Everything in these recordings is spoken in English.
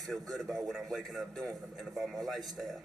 feel good about what I'm waking up doing and about my lifestyle.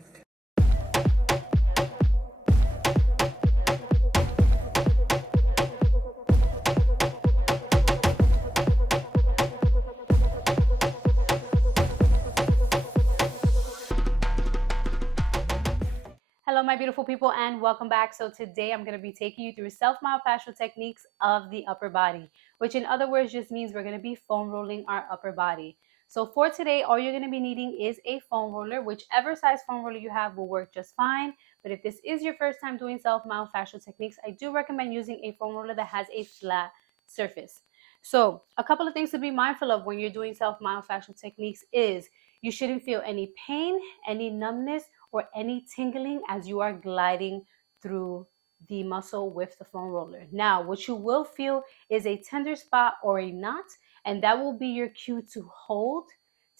Hello, my beautiful people, and welcome back. So today I'm going to be taking you through self-myofascial techniques of the upper body, which in other words just means we're going to be foam rolling our upper body. So for today, all you're going to be needing is a foam roller. Whichever size foam roller you have will work just fine. But if this is your first time doing self-myofascial techniques, I do recommend using a foam roller that has a flat surface. So a couple of things to be mindful of when you're doing self-myofascial techniques is you shouldn't feel any pain, any numbness, or any tingling as you are gliding through the muscle with the foam roller. Now, what you will feel is a tender spot or a knot, and that will be your cue to hold.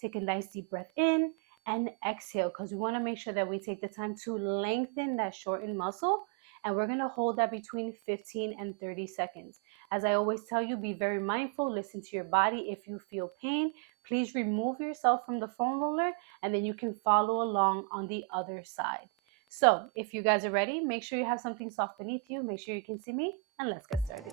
Take a nice deep breath in and exhale, because we want to make sure that we take the time to lengthen that shortened muscle, and we're going to hold that between 15 and 30 seconds. As I always tell you, be very mindful, listen to your body. If you feel pain, please remove yourself from the foam roller, and then you can follow along on the other side. So if you guys are ready, make sure you have something soft beneath you, make sure you can see me, and let's get started.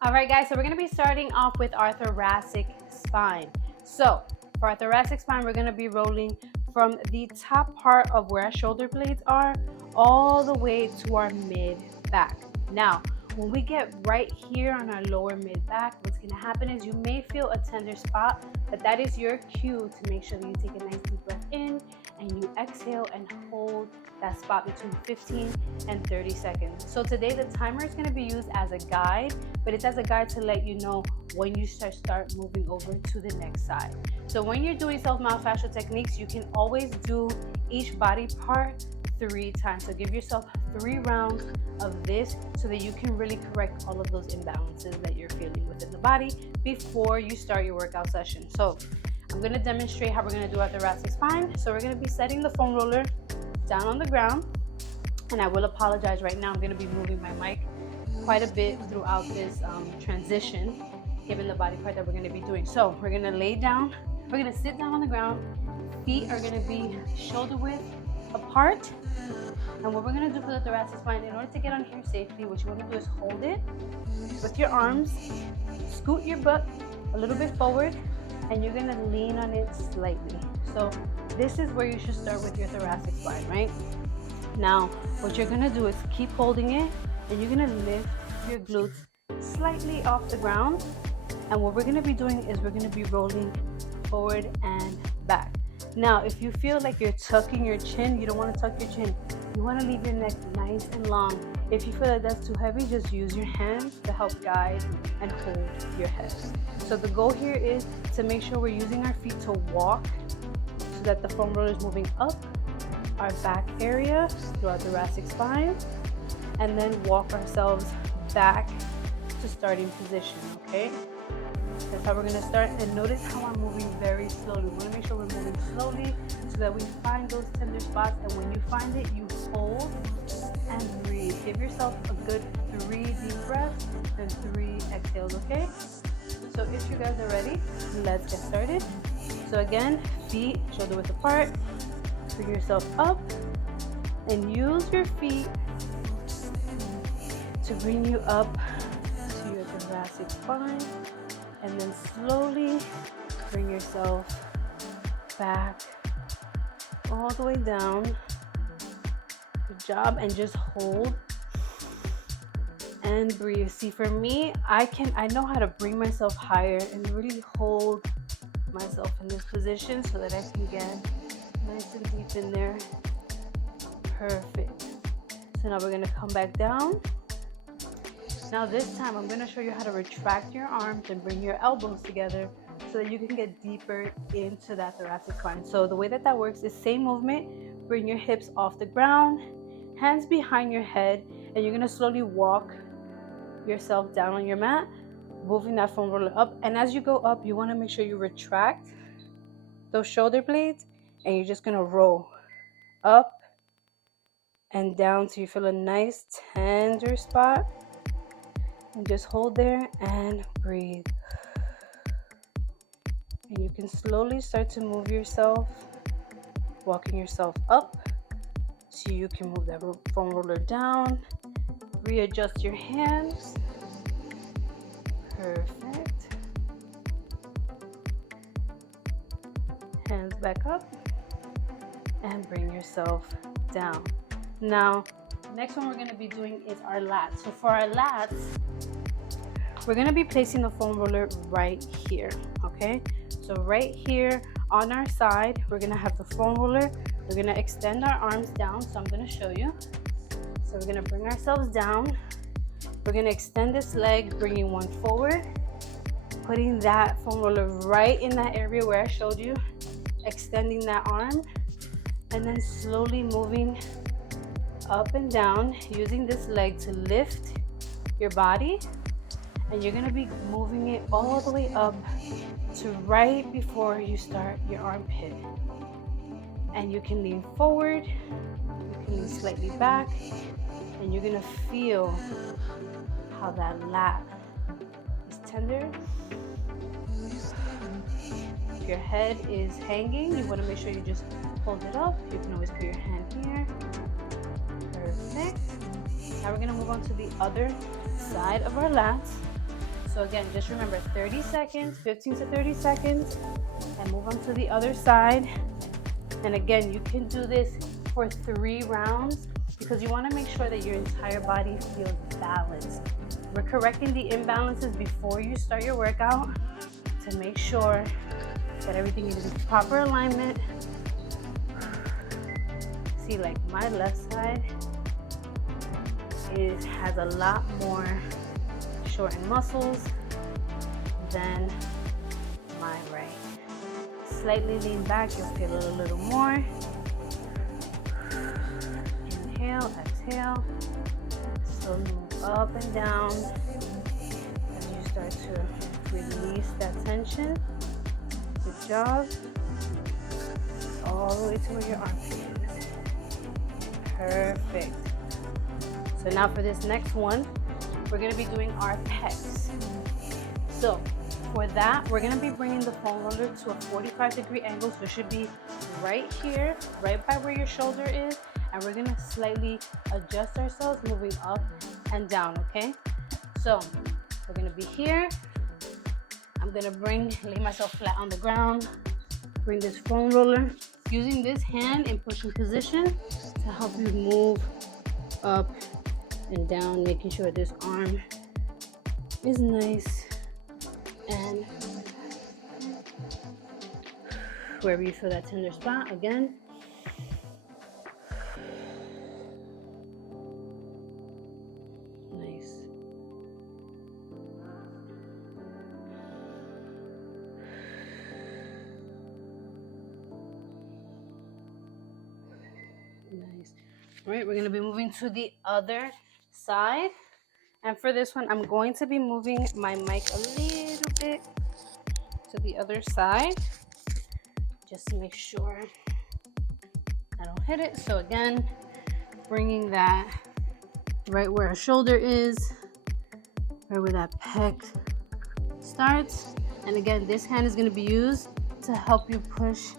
All right, guys, so we're going to be starting off with our thoracic spine. So for our thoracic spine, we're going to be rolling from the top part of where our shoulder blades are all the way to our mid back. Now, when we get right here on our lower mid back, what's going to happen is you may feel a tender spot, but that is your cue to make sure that you take a nice deep breath in and you exhale and hold that spot between 15 and 30 seconds. So today the timer is going to be used as a guide, but it's as a guide to let you know when you start moving over to the next side. So when you're doing self-myofascial techniques, you can always do each body part 3 times. So give yourself 3 rounds of this so that you can really correct all of those imbalances that you're feeling within the body before you start your workout session. So I'm going to demonstrate how we're going to do our thoracic spine. So we're going to be setting the foam roller down on the ground, and I will apologize right now. I'm going to be moving my mic quite a bit throughout this transition, given the body part that we're going to be doing. So we're going to lay down, we're going to sit down on the ground, feet are going to be shoulder width apart. And what we're going to do for the thoracic spine, in order to get on here safely, what you want to do is hold it with your arms, scoot your butt a little bit forward, and you're going to lean on it slightly. So this is where you should start with your thoracic spine, right? Now, what you're going to do is keep holding it, and you're going to lift your glutes slightly off the ground. And what we're going to be doing is we're going to be rolling forward and back. Now, if you feel like you're tucking your chin, you don't want to tuck your chin. You want to leave your neck nice and long. If you feel that that's too heavy, just use your hands to help guide and hold your head. So the goal here is to make sure we're using our feet to walk so that the foam roller is moving up our back area through our thoracic spine, and then walk ourselves back to starting position, okay? That's how we're going to start. And notice how I'm moving very slowly. We want to make sure we're moving slowly so that we find those tender spots. And when you find it, you hold and breathe. Give yourself a good 3 deep breaths and 3 exhales, okay? So if you guys are ready, let's get started. So again, feet shoulder width apart. Bring yourself up and use your feet to bring you up to your thoracic spine. And then slowly bring yourself back all the way down. Good job. And just hold and breathe. See, for me, I know how to bring myself higher and really hold myself in this position so that I can get nice and deep in there. Perfect. So now we're going to come back down. Now this time I'm going to show you how to retract your arms and bring your elbows together so that you can get deeper into that thoracic spine. So the way that works is same movement. Bring your hips off the ground, hands behind your head, and you're going to slowly walk yourself down on your mat, moving that foam roller up. And as you go up, you want to make sure you retract those shoulder blades, and you're just going to roll up and down so you feel a nice tender spot. And just hold there and breathe. And you can slowly start to move yourself, walking yourself up so you can move that foam roller down. Readjust your hands. Perfect. Hands back up and bring yourself down. Now, next one we're going to be doing is our lats. So for our lats, we're going to be placing the foam roller right here, okay? So right here on our side, we're going to have the foam roller. We're going to extend our arms down, so I'm going to show you. So we're going to bring ourselves down. We're going to extend this leg, bringing one forward, putting that foam roller right in that area where I showed you, extending that arm, and then slowly moving up and down, using this leg to lift your body. And you're gonna be moving it all the way up to right before you start your armpit. And you can lean forward, you can lean slightly back, and you're gonna feel how that lat is tender. If your head is hanging, you wanna make sure you just hold it up. You can always put your hand here. Perfect. Now we're gonna move on to the other side of our lats. So again, just remember 30 seconds, 15 to 30 seconds, and move on to the other side. And again, you can do this for 3 rounds because you want to make sure that your entire body feels balanced. We're correcting the imbalances before you start your workout to make sure that everything is in proper alignment. See, like my left side has a lot more shortened muscles than my right. Slightly lean back, you'll feel it a little more. Inhale, exhale. Slowly move up and down as you start to release that tension. Good job. All the way to where your armpit is. Perfect. So now for this next one, we're going to be doing our pecs. So for that, we're going to be bringing the foam roller to a 45-degree angle. So it should be right here, right by where your shoulder is. And we're going to slightly adjust ourselves, moving up and down, okay? So we're going to be here. I'm going to lay myself flat on the ground, bring this foam roller, using this hand in pushing position to help you move up and down, making sure this arm is nice and wherever you feel that tender spot, again. Nice. Nice. All right, we're going to be moving to the other side, and for this one I'm going to be moving my mic a little bit to the other side just to make sure I don't hit it. So again, bringing that right where our shoulder is, right where that pec starts, and again this hand is going to be used to help you push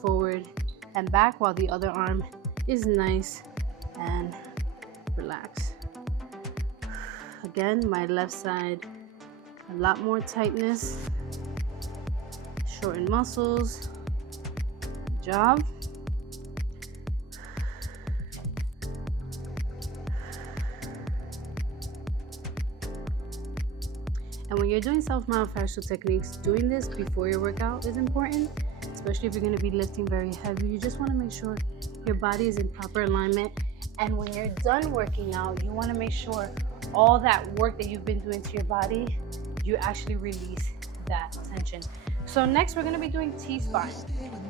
forward and back while the other arm is nice and relaxed. Again, my left side, a lot more tightness, shortened muscles. Good job. And when you're doing self-myofascial techniques, doing this before your workout is important, especially if you're going to be lifting very heavy. You just want to make sure your body is in proper alignment. And when you're done working out, you want to make sure all that work that you've been doing to your body, you actually release that tension. So next we're going to be doing T-spine.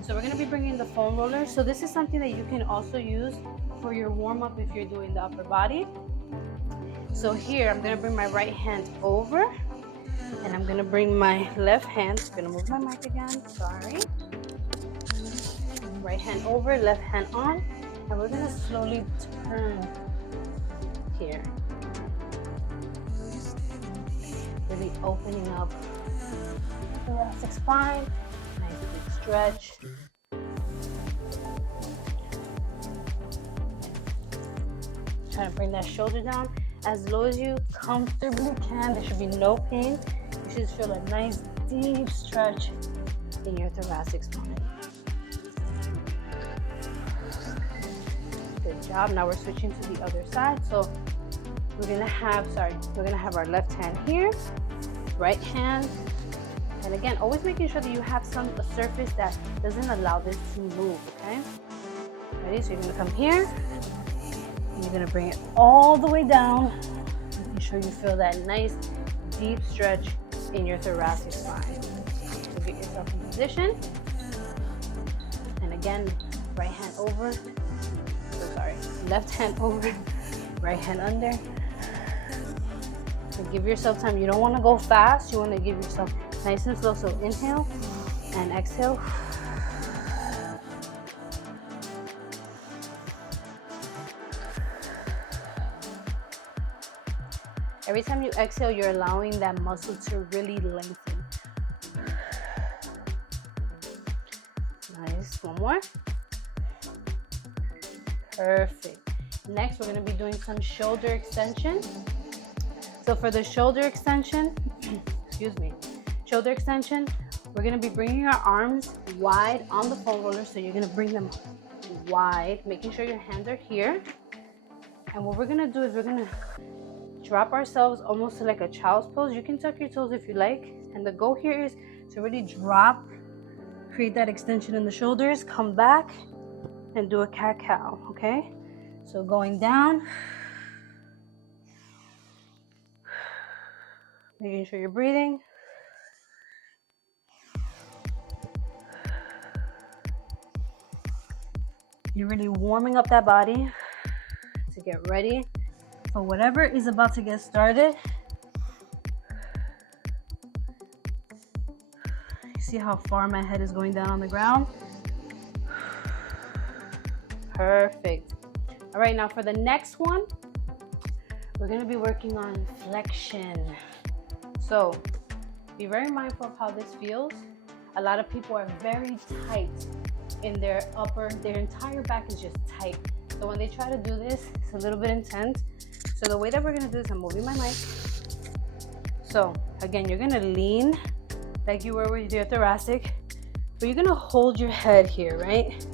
So we're going to be bringing the foam roller. So this is something that you can also use for your warm-up if you're doing the upper body. So here I'm going to bring my right hand over, and I'm going to bring my left hand. I'm going to move my mic again, sorry. Right hand over, left hand on, and we're going to slowly turn here. really opening up the thoracic spine. Nice deep stretch. Try to bring that shoulder down as low as you comfortably can. There should be no pain. You should feel a nice deep stretch in your thoracic spine. Good job. Now we're switching to the other side. So we're gonna have our left hand here, right hand, and again, always making sure that you have a surface that doesn't allow this to move, okay? Ready? So you're gonna come here, and you're gonna bring it all the way down, making sure you feel that nice, deep stretch in your thoracic spine. So get yourself in position, and again, right hand over, left hand over, right hand under. So give yourself time. You don't want to go fast. You want to give yourself nice and slow. So inhale and exhale. Every time you exhale, you're allowing that muscle to really lengthen. Nice. One more. Perfect. Next, we're going to be doing some shoulder extension. So for the shoulder extension, we're going to be bringing our arms wide on the foam roller. So you're going to bring them wide, making sure your hands are here. And what we're going to do is we're going to drop ourselves almost to like a child's pose. You can tuck your toes if you like. And the goal here is to really drop, create that extension in the shoulders, come back and do a cat-cow, okay? So going down, making sure you're breathing. You're really warming up that body to get ready for whatever is about to get started. You see how far my head is going down on the ground? Perfect. All right, now for the next one, we're going to be working on flexion. So be very mindful of how this feels. A lot of people are very tight in their entire back is just tight. So when they try to do this, it's a little bit intense. So the way that we're going to do this, I'm moving my mic. So again, you're going to lean like you were with your thoracic, but you're going to hold your head here, right?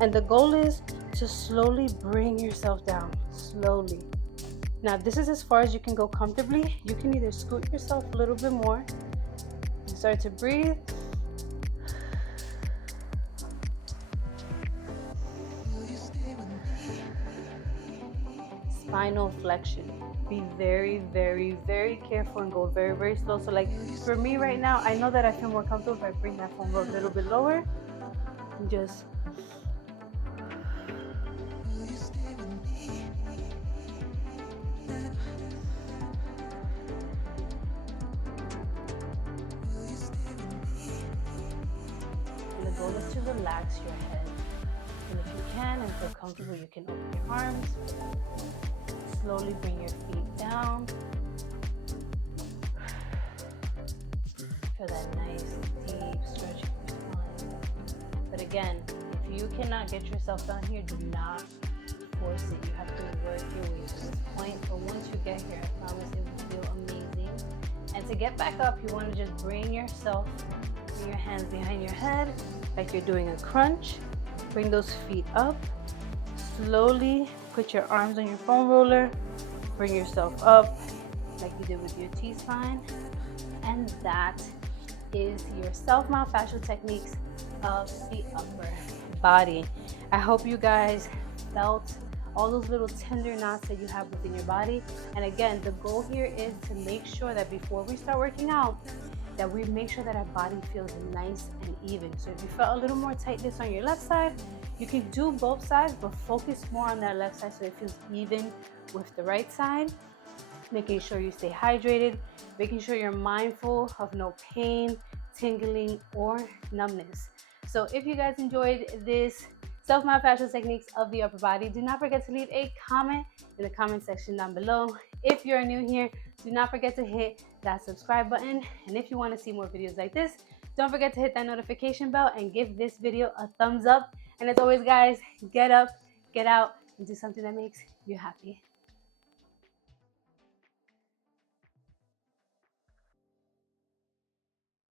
And the goal is to slowly bring yourself down, slowly. Now, if this is as far as you can go comfortably, you can either scoot yourself a little bit more and start to breathe. Spinal flexion. Be very, very, very careful and go very, very slow. So like for me right now, I know that I feel more comfortable if I bring that foam roll a little bit lower and just goal is to relax your head. And if you can and feel comfortable, you can open your arms. Slowly bring your feet down. Feel that nice, deep stretch in your spine. But again, if you cannot get yourself down here, do not force it. You have to work your way to this point. But once you get here, I promise it will feel amazing. And to get back up, you want to just bring your hands behind your head like you're doing a crunch. Bring those feet up. Slowly put your arms on your foam roller. Bring yourself up like you did with your T-spine. And that is your self-myofascial techniques of the upper body. I hope you guys felt all those little tender knots that you have within your body. And again, the goal here is to make sure that before we start working out, that we make sure that our body feels nice and even. So if you felt a little more tightness on your left side, you can do both sides, but focus more on that left side so it feels even with the right side. Making sure you stay hydrated, making sure you're mindful of no pain, tingling, or numbness. So if you guys enjoyed this self-myofascial techniques of the upper body, do not forget to leave a comment in the comment section down below. If you're new here, do not forget to hit that subscribe button. And if you want to see more videos like this, don't forget to hit that notification bell and give this video a thumbs up. And as always, guys, get up, get out, and do something that makes you happy.